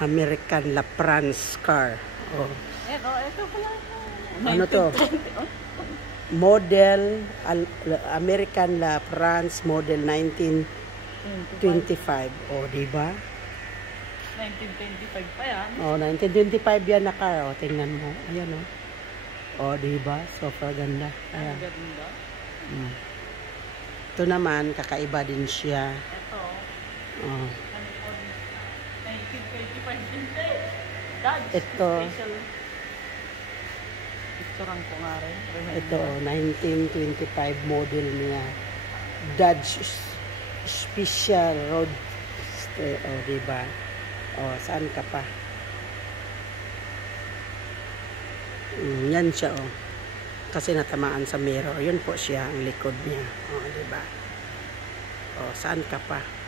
American La France car. Oh. Ito pala. Ano to? Model American La France model 1925. Oh, di ba? 1925 pa yan. Oh, 1925 yan na car. Oh, tingnan mo. Ayan oh. Oh, di ba? Super ganda. Ayan. Ganda. Ito naman kakaiba din siya. Ito. Oh. 1925 din Dodge. Ito. Special. Picturean ko nga rin. Ito, 1925 model niya. Dodge Special Roadster. O, oh, diba? O, oh, saan ka pa? Yan siya, o. Oh. Kasi natamaan sa mirror. Yun po siya, ang likod niya. O, oh, diba? O, oh, saan ka pa?